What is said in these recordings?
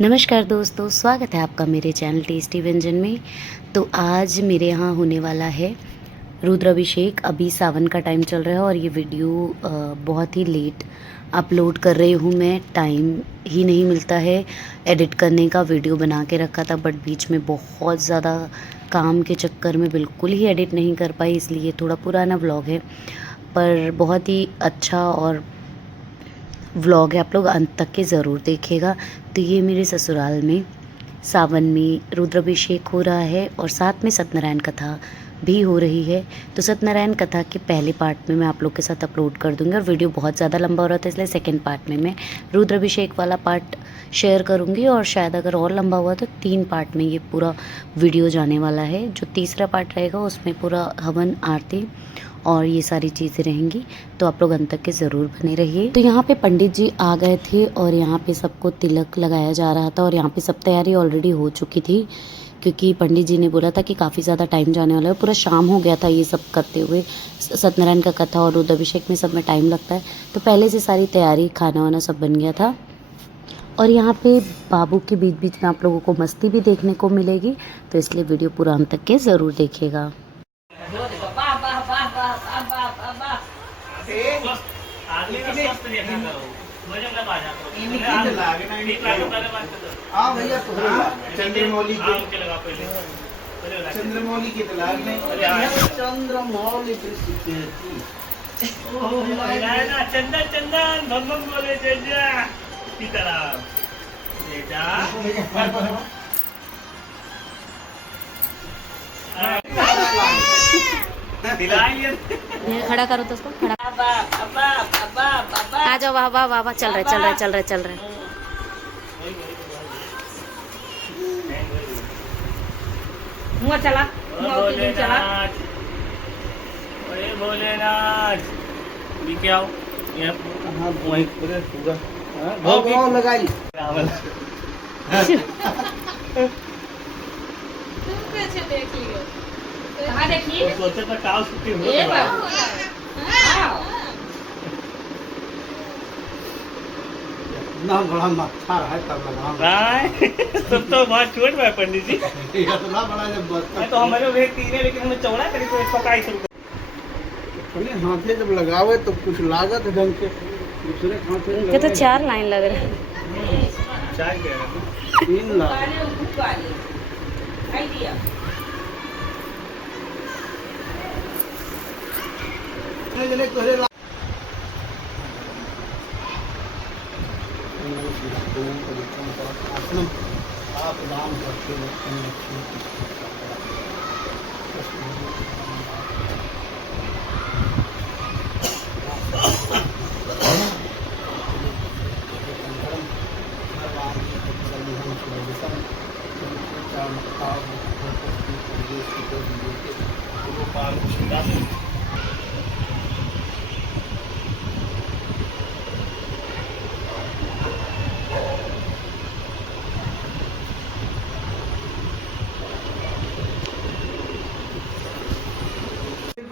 नमस्कार दोस्तों, स्वागत है आपका मेरे चैनल टेस्टी व्यंजन में। तो आज मेरे यहाँ होने वाला है रुद्राभिषेक। अभी सावन का टाइम चल रहा है और ये वीडियो बहुत ही लेट अपलोड कर रही हूँ मैं। टाइम ही नहीं मिलता है एडिट करने का। वीडियो बना के रखा था बट बीच में बहुत ज़्यादा काम के चक्कर में बिल्कुल ही एडिट नहीं कर पाई, इसलिए थोड़ा पुराना व्लॉग है पर बहुत ही अच्छा और व्लॉग है। आप लोग अंत तक के ज़रूर देखिएगा। तो ये मेरे ससुराल में सावन में रुद्राभिषेक हो रहा है और साथ में सत्यनारायण कथा भी हो रही है। तो सत्यनारायण कथा के पहले पार्ट में मैं आप लोग के साथ अपलोड कर दूंगी और वीडियो बहुत ज़्यादा लंबा हो रहा था इसलिए सेकंड पार्ट में मैं रुद्राभिषेक वाला पार्ट शेयर करूंगी और शायद अगर और लंबा हुआ तो 3 पार्ट में ये पूरा वीडियो जाने वाला है। जो तीसरा पार्ट रहेगा उसमें पूरा हवन आरती और ये सारी चीज़ें रहेंगी, तो आप लोग अंत तक के ज़रूर बने रहिए। तो यहाँ पे पंडित जी आ गए थे और यहाँ पे सबको तिलक लगाया जा रहा था और यहाँ पे सब तैयारी ऑलरेडी हो चुकी थी क्योंकि पंडित जी ने बोला था कि काफ़ी ज़्यादा टाइम जाने वाला है। पूरा शाम हो गया था ये सब करते हुए। सत्यनारायण का कथा और रुद्राभिषेक में सब में टाइम लगता है, तो पहले से सारी तैयारी खाना वाना सब बन गया था। और यहाँ पे बाबू के बीच बीच में आप लोगों को मस्ती भी देखने को मिलेगी, तो इसलिए वीडियो पूरा अंत तक के ज़रूर देखिएगा। चंद्रमौली की तलाक नहीं चंद्रमौली चंदन चंदन भम भम बोले जय सीताराम बेटा खड़ा करो तो उसको खड़ा। आ जाओ, वाह वाह वाह वाह, चल रहा है चल रहा है चल रहा है चल रहा है। मुँह चला चला। अरे भोलेनाथ भी क्या हो वहीं पूरे पूरा भोग लगाई सोचे तो टाव छुट्टी हो ना बड़ा मच्छा है तब लगा सब तो बहुत छोट है पंडित जी। इतना बड़ा जब बस तो हमारे वे तीन है लेकिन हमें चौड़ा करीब 121 रुपये। हाथे जब लगावे तो कुछ लागत ढंग के दूसरे हाथे ये तो 4 लाइन लग रहे हैं। चाय कह रहे हैं 3 लाख जने तोरे आप दान करते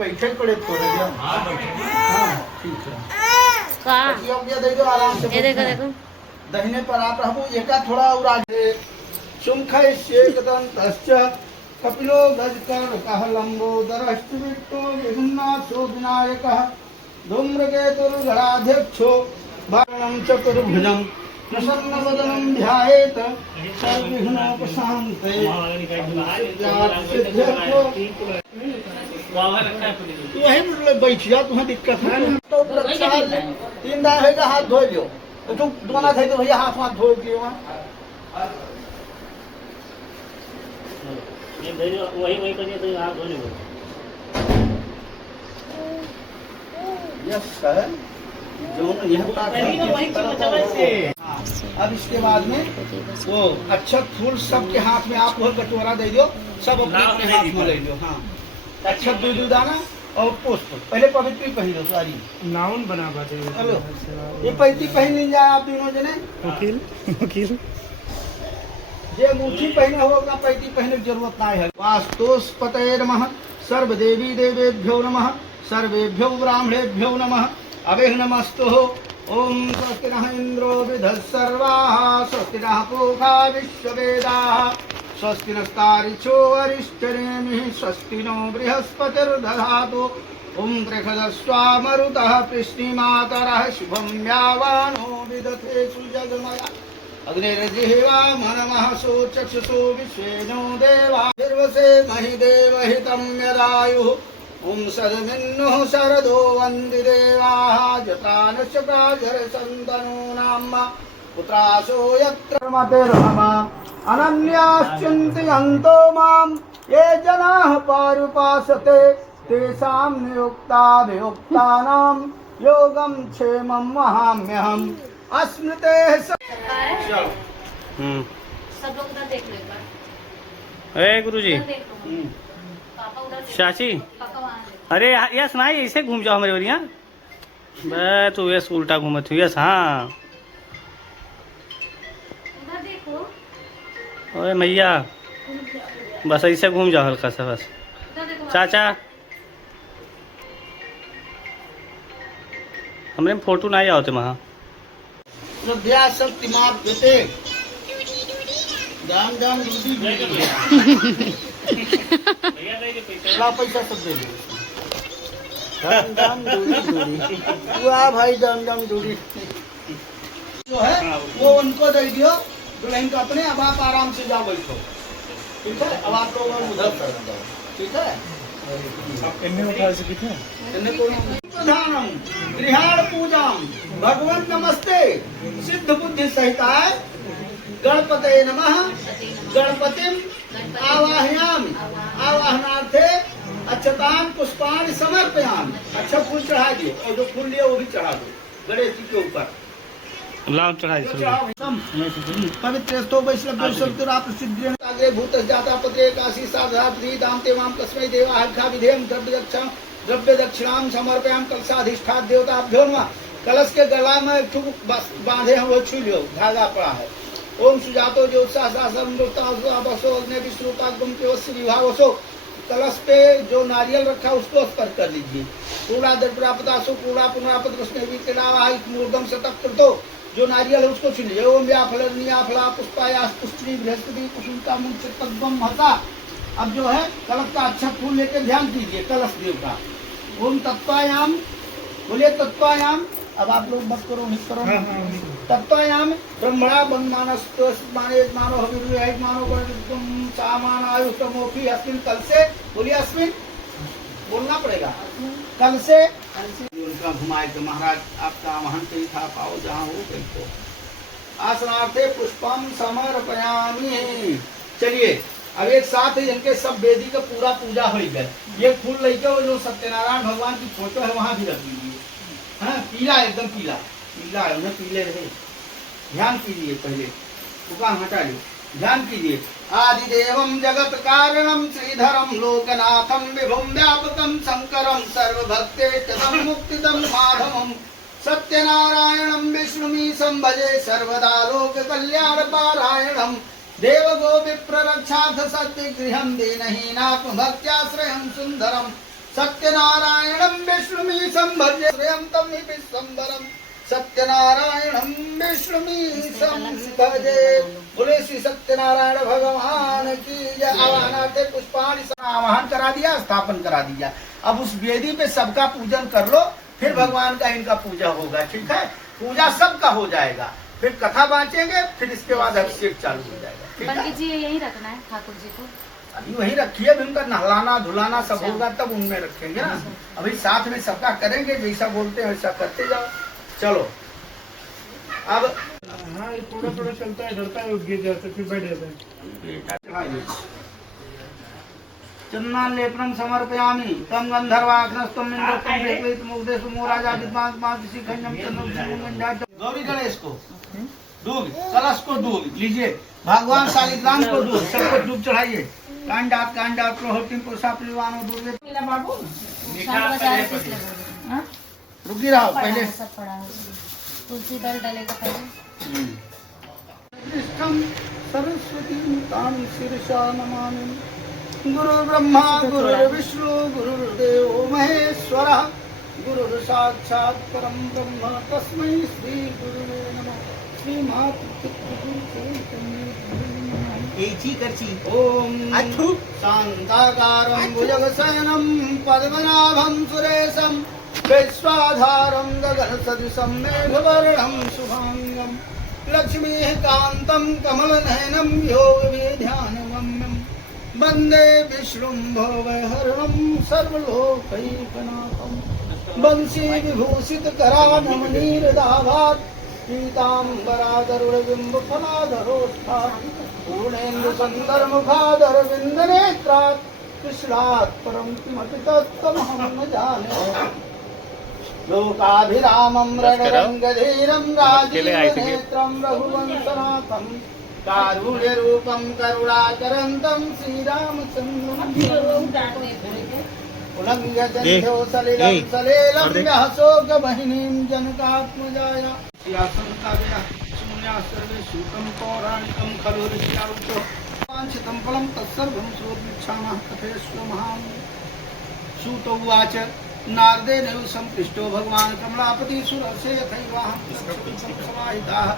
बैठे पड़े थोड़े हाँ ठीक है दे दो आराम से। ये देखो देखो, दहिने पर आप रहबो एका थोड़ा और आगे शुंखै शेकदंतश्च कपिलो गजकर कह लंबोदरश्च विट्टो विघ्नासो विनायकः धूम्रकेतुर्गणाध्यक्षो भरणं चतुर्भुजं प्रसन्नवदनं ध्यायेत सर्वविघ्नोपशान्तये सिद्ध्यर्थो। वही मतलब बैठ जा, तुम्हें दिक्कत है ना तो 3 दाय है हाथ धो लियो तो तुम दोना थे तो भैया हाथ धो के वहां वही करिए तो आप धो लो। यस सर जो यह अब इसके बाद में वो अच्छा फूल सबके हाथ में आप वह कटोरा दे दो, सब अपने हाथ में ले लो। हाँ अच्छा दूध दाना और पुष्प पहले पवित्र पहन लो सारी नाउन बना बाटे। हेलो ये पैती पहन लीजिए आप दोनों जने। वकील जे अंगूठी पहने होगा पैती पहनने की जरूरत नहीं है। वास्तुस्पतये नमः, सर्वदेवी देवेभ्यो नमः, सर्वेभ्यो ब्राह्मणेभ्यो नमः, अभे नमस्तु ओम स्वस्ति नः इंद्रो विधत्सर्वाः स्वस्ति नः पूषा विश्ववेदाः स्वस्ति नस्तारिक्षो अरिष्टनेमिः स्वस्ति नो बृहस्पतिर्दधातु ओम त्रिखदस्वा मरुतः पृश्निमातरः शुभं यावानो विदथेषु जगमया अग्निर्जिह्वा मनमः सोचक्षुषो विश्वेनो देवा निर्वसे महि देवहितं यदायुः ओम सदमिन्नुः शरदो वन्दि देवाः जत्रानश्च प्राजरसन्तनो नाम पुत्रासो यत्र मतिर्मम अनन्याश्चिन्तयन्तो मां ये जनाः पारुपासते तेषां नियुक्ताभियुक्तानां योगं क्षेमं वहाम्यहम् अस्मृतेः सब लोग उधर देख लो एक बार। अरे गुरुजी, उधर देख लो। पापा उधर देख लो। चाची, पापा वहाँ देख अरे यस ना ऐसे घूम जाओ हमारे बढ़िया। मैं तू यस उल्टा घूमत हूँ। यस हाँ, लो। उधर देखो। ओए मैया, बस ऐसे घूम जाओ हल्का सा बस। उधर देखो। चाचा, हमने फोटो नहीं आओ वहाँ। श्रद्धा शक्ति माप्यते दान दान दूधी ला पैसा सब दे दो दान दान दूधी वाह भाई दान दान दूधी जो है वो उनको दे दियो दुल्हन को अपने। अब आप आराम से जाओ बैठो, ठीक है। अब आप लोग उधर कर दो, ठीक है। प्रधानम गृहाण पूजाम भगवन् नमस्ते सिद्ध बुद्धि सहिताय गणपते नमः गणपतिम आवाहयामि आवाहनार्थे अक्षतान पुष्पाणि समर्पयामि। अच्छा फूल चढ़ा दिए और जो फूल लिए वो भी चढ़ा दो गणेश जी के ऊपर। लाओ चढ़ाई पवित्रस्थो वैष्णवसिद्धिं अग्रे भूतजाता पत्रे काशी साधात्री दामते मां कस्मै देवा हर्षा विधेयं द्रव्य दक्षिणां समर्पयाम। कलशाधिष्ठात देवताभ्यो नमः। कलश के गला में एक बांधे हैं वो छू लो, धागा पड़ा है। ओम सुजातो ज्योत्सा बसो अग्नि विष्णुपागम केवस्य विभावसो। कलश पे जो नारियल रखा उसको स्पर्श कर लीजिए। पूरा दर्परापतासो पूरा पुनरापत कृष्ण मूर्धम शतक कृतो जो नारियल है उसको छू लीजिए। ओम व्याफलनिया फला पुष्पाया पुष्टि बृहस्पति कुसुमता मुंच पद्मम हता। अब जो है कलश का अच्छा फूल लेकर ध्यान कीजिए कलश देव का। ओम तत्वायाम, बोलिए तत्वायाम। अब आप लोग मत करो, मत करो। तत्वायाम ब्रह्मणा बनमानस माने मानो हविर्य मानो गणितम सामान आयुष्टमोपी अस्मिन कल से, बोलिए अस्मिन बोलना पड़ेगा। कल से उनका घुमाए तो महाराज आपका वहन पे था पाओ जहाँ हो गई तो आसनार्थे पुष्पम समर्पयामि। चलिए अब एक साथ ही इनके सब वेदी का पूरा पूजा हो गए। ये फूल लेके वो जो सत्यनारायण भगवान की फोटो है वहां भी रख दीजिए। हाँ पीला एकदम पीला पीला है, उन्हें पीले रहे। ध्यान कीजिए, पहले दुकान हटा लो, ध्यान कीजिए। आदिदेवम जगत कारणम श्रीधरम लोकनाथम विभुम व्यापकम शंकरम सर्वभक्तेष्टदम मुक्तिदम माधवम सत्यनारायणम विष्णुमीशं भजे सर्वदा लोक कल्याण पारायणम देवगो विप्ररक्षाथ सत्यगृहं दीनहीनात्म भक्त्याश्रयं सुंदरम सत्यनारायणं विष्णुमीशं भजे श्रेयं तं विश्वम्भरं सत्यनारायणं विष्णुमीशं भजे। बोले श्री सत्यनारायण भगवान की जय। आवाहनार्थे पुष्पाणि आवाहन करा दिया, स्थापन करा दिया। अब उस वेदी पे सबका पूजन कर लो, फिर भगवान का इनका पूजा होगा, ठीक है। पूजा सबका हो जाएगा, फिर कथा बांचेंगे, फिर इसके बाद अभिषेक चालू हो जाएगा। पंडित जी यही रखना है ठाकुर जी को। अभी वही रखिए, अभी उनका नहलाना धुलाना सब होगा तब उनमें रखेंगे ना। अभी साथ में सबका करेंगे, जैसा बोलते हैं वैसा करते जाओ। चलो अब हाँ ये थोड़ा थोड़ा चलता है, डरता है, गिर जाता है, फिर बैठ जाता है। चंदन लेपनम समर्पयामि तम गंधर्वाग्नस्तम इंद्रस्तम वेक्लित मुग्धेषु मोराजा विद्वान मानसी खंजम चंदन सुगंधा। गौरी गणेश को दूध, कलश को दूध लीजिए, भगवान शालिग्राम को दूध, सबको दूध चढ़ाइए। कांडात कांडात प्रहोतिम पुरुषा प्रियवानो दूध मिला बाबू। रुकी रहो पहले सब पड़ा है, तुलसी दल डलेगा पहले। सरस्वती तां शीर्षा नमामि। गुरु ब्रह्मा गुरु विष्णु गुरुर्देवो महेश्वरः गुरुः साक्षात् परं ब्रह्म तस्मै श्री गुरुवे नमः। श्री ओम शांताकारं भुजगशयनं पद्मनाभं सुरेशं विश्वाधारं गगनसदृशं मेघवर्णं शुभांगं लक्ष्मीः कान्तं कमलनयनं योगविध्यानगम्यं वन्दे विष्णुं भवहरणं सर्वलोकैकनाथं वंशी विभूषितकरानमनीरदाभात् पीताम्बराधरुणबिम्बफलाधरोष्ठात् पूर्णेन्दुसुन्दरमुखाधरविन्दनेत्रात् कृष्णात् परं किमपि तत्त्वमहं न जाने। लोकाभिरामं रणरङ्गधीरं राजीवनेत्रं रघुवंशनाथं कारुण्यरूपं करुणाकरन्तं श्रीरामचन्द्रं उल्लङ्घ्य सलिलं सलेलं व्यासोगमहिनीं जनकात्मजाय शून्या सर्वे सूतं पौराणिकं खलु ऋषियावृतो वाञ्छितं फलं तत्सर्वं श्रोतुमिच्छामः कथयस्व महान्। सूत उवाच नारदेन सम्पृष्टो भगवान् कमलापति सुरसे यथैवाहं समाहिताः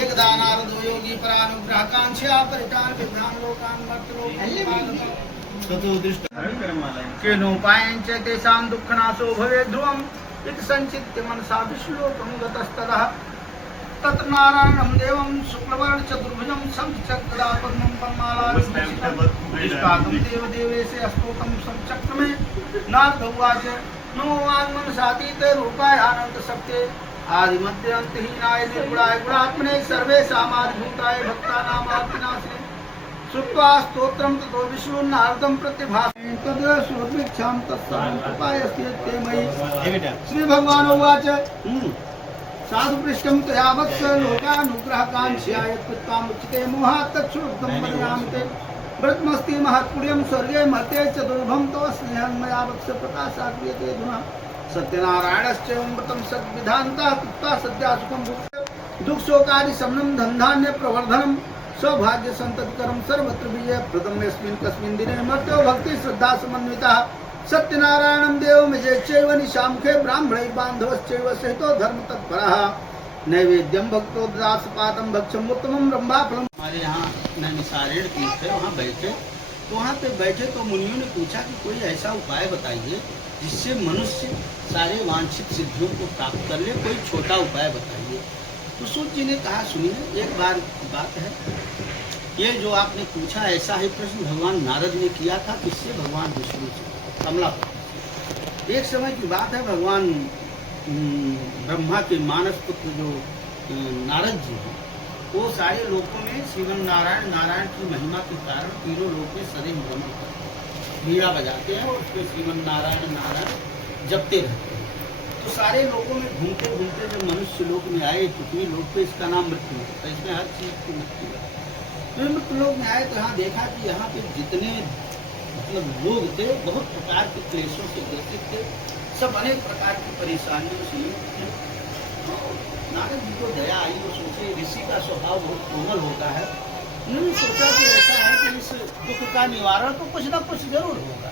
एकदा नारदो योगी परानुग्रहकाङ्क्षया परितान् विद्वान् लोकान् मर्त्यलोकान् ततो दृष्ट केनोपायं च तेषां दुःखनाशो भवेत् ध्रुवम् इति संचित्य मनसा विश्लोकं गतस्ततः तत्र नारायणं देवं शुक्लवर्ण चतुर्भुजं शङ्खचक्रदापद्मं पद्मालानिष्कातं देवदेवेशे अस्तोकं संचक्रमे नारद उवाच नमो वाङ्मनसातीते रूपाय आनन्दशक्ते आदिमध्यान्तहीनाय निर्गुणाय गुणात्मने सर्वेषामादिभूताय भक्तानामार्तिनाशिने श्रुत्वा स्तोत्रं ततो विष्णु नारदं प्रत्यभाषे तद् श्रोतृच्छां तत्सर्वं कृपायस्ते ते मयि। श्री भगवान् उवाच साधु पृष्ठं त्वया वत्स लोकानुग्रहकाङ्क्षया यत्कृत्वामुच्यते मोहात् तच्छ्रुतं वदामि ते व्रतमस्ति महत्पुण्यं स्वर्गे मर्त्ये च दुर्लभं तव स्नेहं मया वत्स प्रकाशात् क्रियते अधुना। सत्यनारायणश्चैवं व्रतं सद्विधान्तः कृत्वा सद्यासुखं दुःखशोकादि शमनं धनधान्य प्रवर्धनं सौभाग्य संततिकरं सर्वत्र विजयप्रदं यस्मिन् कस्मिन् दिने मर्त्यो भक्ति श्रद्धा समन्वितः सत्यनारायणं देवं यजेच्चैव निशामुखे ब्राह्मणैः बान्धवश्चैव सहितो धर्मतत्परः नैवेद्यं भक्तो दासपातं भक्षम् उत्तमं ब्रह्माफलम्। हमारे यहाँ नैमिषारण्य तीर्थ है, वहाँ बैठे तो वहाँ पे बैठे तो मुनियों ने पूछा कि कोई ऐसा उपाय बताइए जिससे मनुष्य सारे वांछित सिद्धियों को प्राप्त कर ले, कोई छोटा उपाय बताइए। तो सूत जी ने कहा सुनिए, एक बार की बात है, ये जो आपने पूछा ऐसा ही प्रश्न भगवान नारद ने किया था किससे, भगवान विष्णु से कमला। एक समय की बात है, भगवान ब्रह्मा के मानस पुत्र जो नारद जी हैं वो सारे लोकों में श्रीमन नारायण नारायण की महिमा के कारण तीनों लोक में सदैव भ्रमण करते हैं, बीड़ा बजाते हैं और उसमें श्रीमन नारायण नारायण जपते रहते हैं। तो सारे लोगों में घूमते घूमते जब मनुष्य लोक में आए, पृथ्वी लोक पे इसका नाम मृत्यु है, इसमें हर चीज की मृत्यु है। तो मृत्यु लोक में आए तो यहाँ देखा कि यहाँ पे जितने मतलब लोग थे बहुत प्रकार के क्लेशों से ग्रसित थे, सब अनेक प्रकार की परेशानियों से युक्त थे। नारद जी को दया आई, वो सोचे ऋषि का स्वभाव बहुत कोमल होता है, उन्होंने सोचा कि ऐसा है कि इस दुख का निवारण तो कुछ ना कुछ जरूर होगा।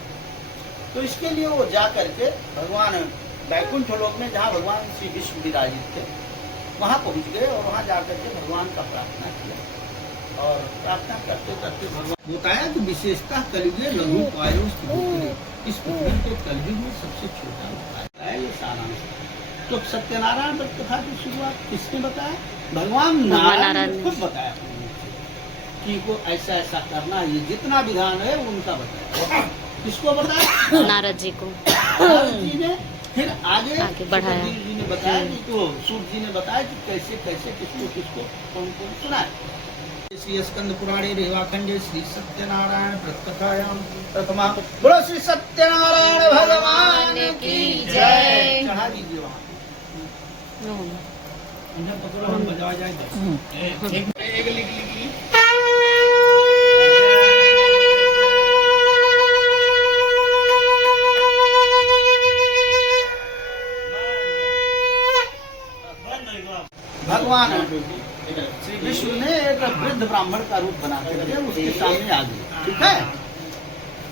तो इसके लिए वो जा करके भगवान वैकुंठ लोक में जहाँ भगवान श्री विष्णु विराजित थे वहाँ पहुँच गए और वहाँ जा करके भगवान का प्रार्थना किया। और प्रार्थना करते करते भगवान बताया कि विशेषता कलयुग लघु पायो इस पृथ्वी के कलयुग में सबसे छोटा उपाय है ये सारांश। तो सत्यनारायण व्रत कथा की शुरुआत किसने बताया, भगवान नारायण ने खुद बताया कि को ऐसा ऐसा करना, ये जितना विधान है उनका बताया। किसको बताया, नारद जी को। नारद जी ने फिर आगे बढ़ाया, जी ने बताया कि तो सूत जी ने बताया कि कैसे कैसे किसको किसको कौन कौन सुनाए। श्री स्कंद पुराणे रेवाखंडे श्री सत्यनारायण व्रत कथायां प्रथमा बोलो श्री सत्यनारायण भगवान की जय। चढ़ा दीजिए वहाँ पकड़ो, हम बजा जाए एक लिख लीजिए। भगवान श्री विष्णु ने एक वृद्ध ब्राह्मण का रूप बना करके उसके सामने आ गए, ठीक है।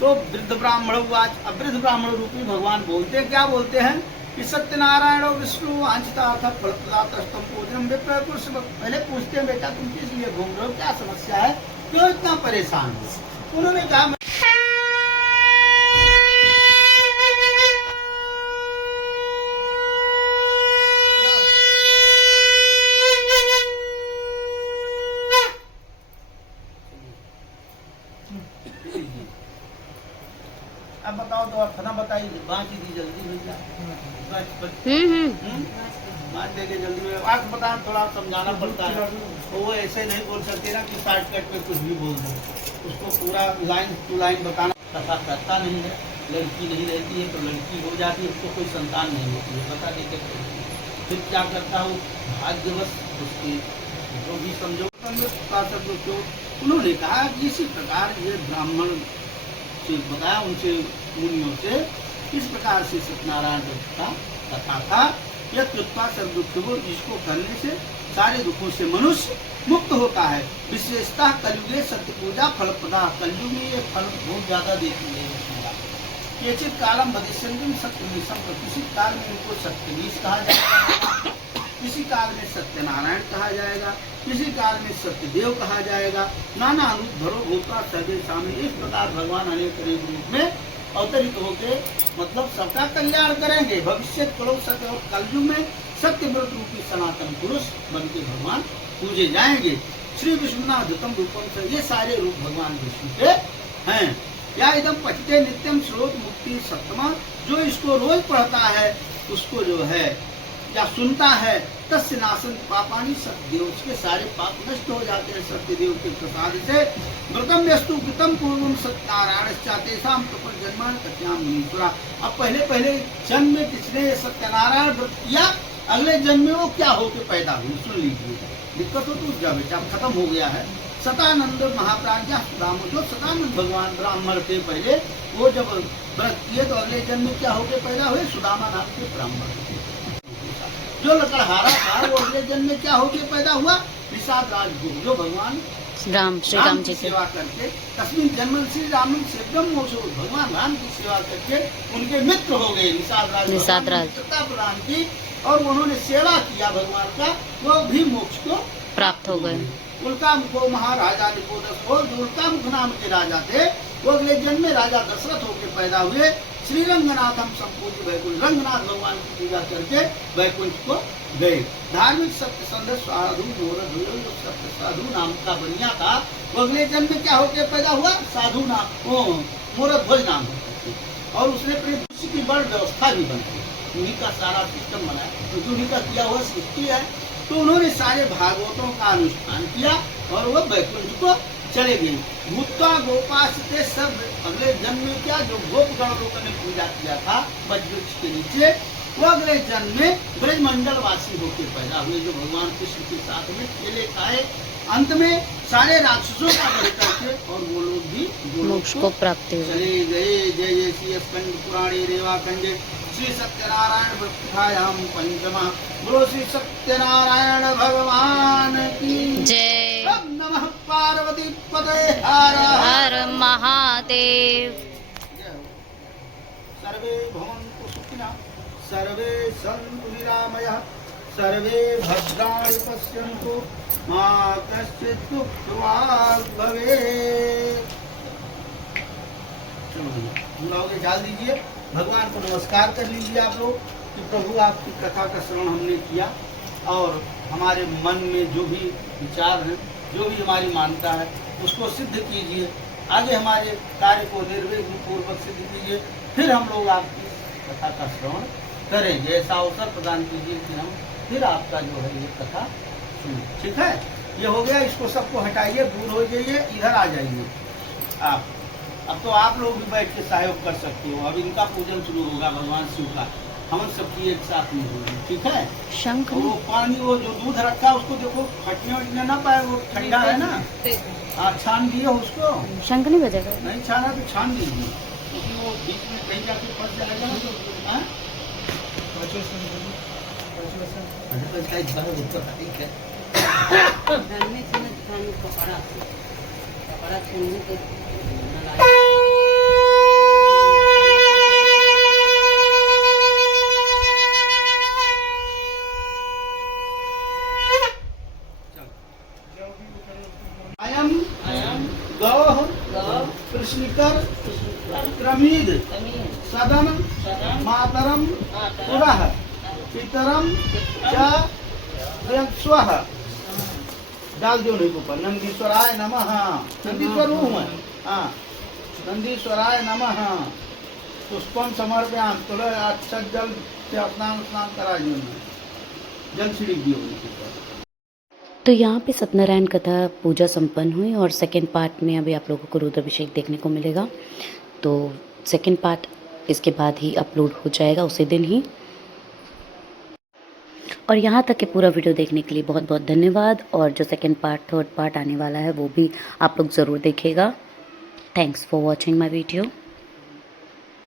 तो वृद्ध ब्राह्मण हुआ, अब वृद्ध ब्राह्मण रूपी भगवान बोलते क्या बोलते हैं कि सत्यनारायण और विष्णु वांछिता था फलप्रदातम पूजनम विप्र पुरुष। पहले पूछते हैं बेटा तुम किस लिए घूम रहे हो, क्या समस्या है, क्यों इतना परेशान हो। उन्होंने कहा अब बताओ तो आप खाना बताइए, बाकी दी जल्दी मिल जाए। बात देके जल्दी में बात बताना, थोड़ा समझाना पड़ता है। तो वो ऐसे नहीं बोल सकते ना कि शॉर्टकट में कुछ भी बोल दो, उसको पूरा लाइन टू लाइन बताना। कथा करता नहीं है, लड़की नहीं रहती है तो लड़की हो जाती है, उसको कोई संतान नहीं होती है, बता देते। फिर क्या करता हूँ, भाग्यवश उसके जो भी समझो। तो उन्होंने कहा कि इसी प्रकार ये ब्राह्मण से बताया, उनसे मुनियों से इस प्रकार से सत्यनारायण का कथा था। यह कृपा सर्व दुख, जिसको करने से सारे दुखों से मनुष्य मुक्त होता है। विशेषतः कलयुगे सत्य पूजा फल प्रदा, कलयुग में ये फल बहुत ज्यादा देती है। केचित कालम भविष्यन्ति सत्यमीशम, किसी काल में इनको सत्यमीश कहा जाएगा, किसी काल में सत्यनारायण कहा जाएगा, किसी काल में सत्यदेव कहा जाएगा। नाना रूप धरो होता सर्वे सामने, इस प्रकार भगवान अनेक अनेक रूप में अवतरित होके मतलब सबका कल्याण करेंगे। भविष्य करो सत्य, और कलयुग में सत्यव्रत रूपी सनातन पुरुष बन के भगवान पूजे जाएंगे। श्री विष्णुनाथम रूपम से, ये सारे रूप भगवान विष्णु के हैं। या एकदम पठते नित्यम स्रोत मुक्ति सप्तमा, जो इसको रोज पढ़ता है उसको जो है या सुनता है, तस्य नाशन पापानी, सत्यदेव उसके सारे पाप नष्ट हो जाते हैं सत्यदेव के प्रसाद से। व्रतम व्यस्तु कृतम पूर्वम सत्यनारायण तेषाम तपन जन्मान कत्याम मुनीश्वरा। अब पहले जन्म में किसने सत्यनारायण व्रत किया, अगले जन्म में वो क्या होके पैदा हुई, सुन लीजिए। दिक्कत हो तो जा बेटा, खत्म हो गया है। सतानंद महाप्राज्ञा सुदाम, जो सतानंद भगवान ब्राह्मण थे पहले, वो जब व्रत किए तो अगले जन्म में क्या होके पैदा हुए, सुदामा नाम के ब्राह्मण। जो लकड़हारा था वो अगले जन्म में क्या होके पैदा हुआ, निषाद राजगुरु, जो भगवान श्री राम जी की सेवा करके तस्मिन जन्म श्री राम सेव्यम मोक्षो, भगवान राम की सेवा करके उनके मित्र हो गए निषाद राज प्रदान की, और उन्होंने सेवा किया भगवान का, वो भी मोक्ष को प्राप्त हो गए। उल्कामुख महाराजा निकोदस, और जो उल्कामुख नाम के राजा थे वो अगले जन्म में राजा दशरथ होकर पैदा हुए। श्री रंगनाथम संपूर्ण वैकुंठ, रंगनाथ भगवान की पूजा करके वैकुंठ को गए। धार्मिक सत्य संध साधु मोरद, जो सत्य साधु नाम का बनिया था वो अगले जन्म में क्या होकर पैदा हुआ, साधु नाम मोरद ध्वज नाम होते, और उसने अपने दूसरी की बड़ व्यवस्था भी बनाई, उन्हीं का सारा सिस्टम बनाया, क्योंकि उन्हीं का किया हुआ सृष्टि है। तो उन्होंने सारे भागवतों का अनुष्ठान किया और वो वैकुंठ को चले गए। भूता गोपास के सब, अगले जन्म में क्या, जो गोपगण लोगों ने पूजा किया था वृक्ष के नीचे, वो अगले जन्म में ब्रजमंडल वासी होकर पैदा हुए, जो भगवान कृष्ण के साथ में खेले खाए। अंत में सारे राक्षसों का वध करके और वो लोग भी मोक्ष को प्राप्त हुए चले गए। जय जय श्री स्कंद पुराणे रेवाखंडे श्री सत्यनारायण व्रतायाम पंचमा। बोलो श्री सत्यनारायण भगवान की जय। ओम नमः पार्वती पते हर हर महादेव। सर्वे भवन्तु सुखिनः, सर्वे सन्तु निरामयः, सर्वे भद्राणि पश्यन्तु, मा कश्चित् दुःखभाग् भवेत्। चलो बुलाओगे डाल दीजिए, भगवान को नमस्कार कर लीजिए आप लोग कि प्रभु आपकी कथा का श्रवण हमने किया, और हमारे मन में जो भी विचार है, जो भी हमारी मान्यता है, उसको सिद्ध कीजिए। आगे हमारे कार्य को निर्विघ्न पूर्वक सिद्ध कीजिए, फिर हम लोग आपकी कथा का श्रवण करेंगे। ऐसा अवसर प्रदान कीजिए कि हम फिर आपका जो है ये कथा सुने। ठीक है, ये हो गया, इसको सबको हटाइए, दूर हो जाइए, इधर आ जाइए आप। अब तो आप लोग भी बैठ के सहयोग कर सकते हो। अब इनका पूजन शुरू होगा भगवान शिव का, हम सबकी एक साथ में होगी। ठीक है, शंख वो पानी, वो जो दूध रखा है उसको देखो फटने वटने ना पाए, वो ठंडा है ना, आप छान दिए उसको। शंख नहीं बजेगा, नहीं छाना तो छान दीजिए, क्योंकि वो बीच में कहीं जाके फंस जाएगा ना। तो हाँ? ठीक है, कपड़ा छीनने के गौः कृष्णकर क्रमीद सदन मातरम पुरः पितरम च स्वः। डाल दो नहीं ऊपर। नंदीश्वराय नमः। नंदीश्वर हूँ मैं। हाँ, नंदीश्वराय नमः। पुष्पम समर्पयाम। तो अच्छा जल से स्नान करा दियो, जल छिड़क दियो। तो यहाँ पे सत्यनारायण कथा पूजा संपन्न हुई और सेकंड पार्ट में अभी आप लोगों को रुद्राभिषेक देखने को मिलेगा। तो सेकंड पार्ट इसके बाद ही अपलोड हो जाएगा, उसी दिन ही। और यहाँ तक के पूरा वीडियो देखने के लिए बहुत बहुत धन्यवाद। और जो सेकंड पार्ट थर्ड पार्ट आने वाला है वो भी आप लोग ज़रूर देखिएगा। Thanks for watching my video.